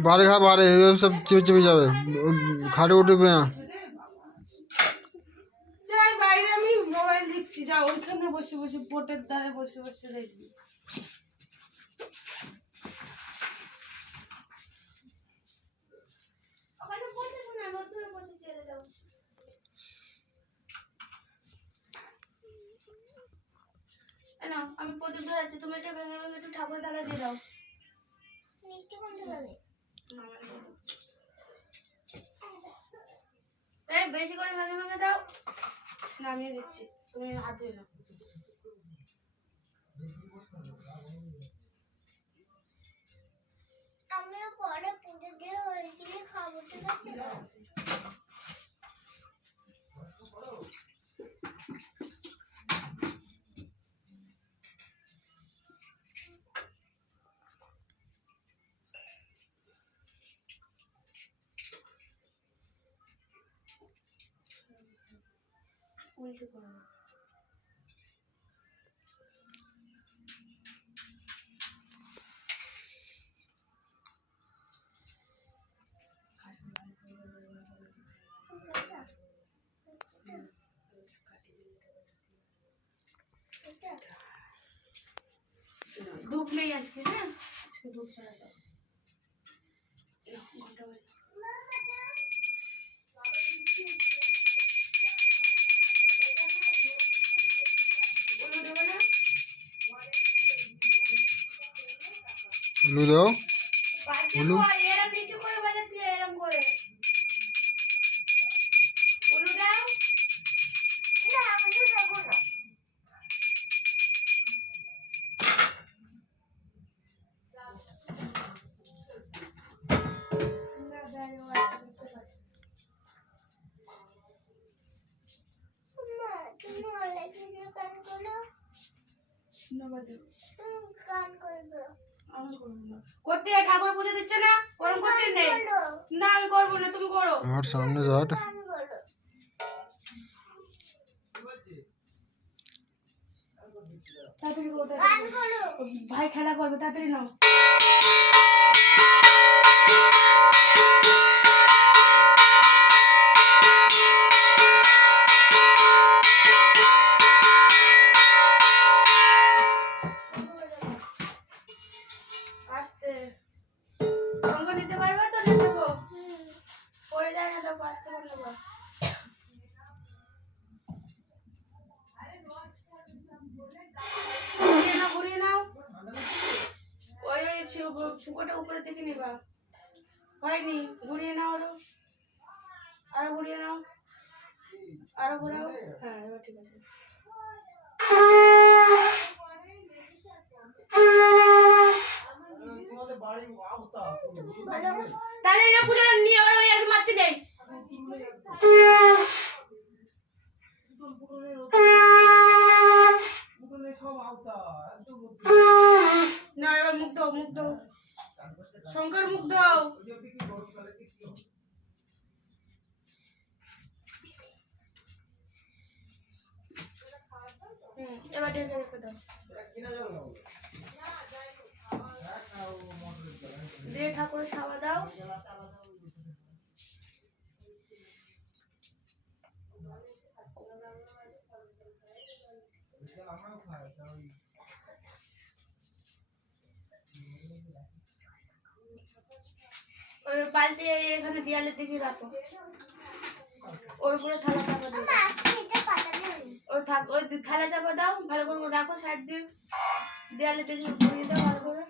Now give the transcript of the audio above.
बारे खा बारे सब चिपे যাবে খাটে উঠবে না। যাই বাইরে আমি মোবাইল দেখছি, যা ওইখানে বসে বসে পোটের ধারে বসে বসে দেখবি। আমি প্রদীপ ধরেছি, তুমি এটা ভেঙে ভেঙে একটু ঠাকুর তালা দিয়ে দাও। মিষ্টি কোনটা লাগে? এই বেশি করে ভেঙে ভেঙে দাও, নামিয়ে দিচ্ছি, তুমি হাত ধুয়ে নাও। আমিও পরে পুজো দিয়ে ওইগুলি খাবো, ঠিক আছে? উল্টে করো। ধূপ নেই আজকে, হ্যাঁ আজকে ধূপ ছাড়া দাও। ঘন্টা বাজে। উলু দাও উলু এরম নিচু করে বাজাচ্ছি, এরম করে উলু দাও। না উলু দেবো না। করতে ঠাকুর পুজো দিচ্ছে না, ওরম করতে নেই না, আমি করবো না, তুমি করো। আমার সামনে যাট তাড়াতাড়ি করো, ভাই খেলা করবে, তাড়াতাড়ি নাও। আস্তে অঙ্ক নিতে পারবে তো? নিতে দেবো, পড়ে যায় না দেখো, আসতে পারলে বল। ঘুরিয়ে নাও, ওই ফুকোটা উপরে দেখে নিবা, হয়নি, ঘুরিয়ে নাও আরো, আরো ঘুরিয়ে নাও, আরো ঘুরাও, হ্যাঁ এবার ঠিক আছে। তাহলে এটা পুজো নিয়ে আর মারতে নেই। না এবার মুখ দাও, মুখ দাও, শঙ্কর মুখ দাও। এবার ঢেকে রেখে দাও, দিয়ে ঠাকুরের সাবা দাও। ওই বালতি এখানে দেয়ালের দিকে রাখো, ওর উপরে থালা চাপা দাও। ওই থালা চাপা দাও, ভালো করে রাখো, সাইড দিয়ে দেয়ালের দিকে ঘুরিয়ে দাও ভালো করে।